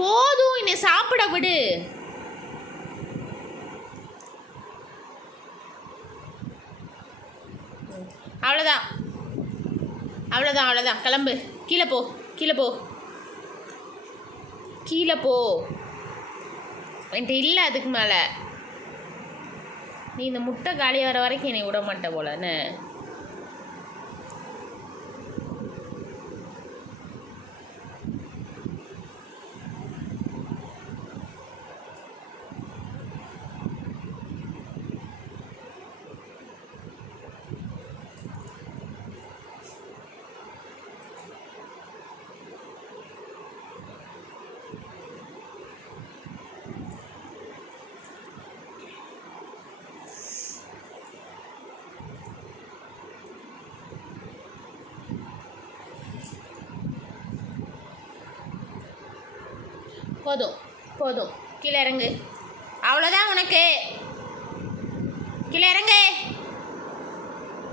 போதும், என்னை சாப்பிட விடு. அவ்வளோதான் அவ்வளோதான் அவ்வளோதான், கிளம்பு. கீழே போ, கீழே போ, கீழே போ. என்கிட்ட இல்லை அதுக்கு மேலே. நீ இந்த முட்டை காலி வர வரைக்கும் என்னை விட மாட்டே போலன்னு. போதும் போதும், கீழே இறங்கு. அவ்வளோதான் உனக்கு, கீழே இறங்கு.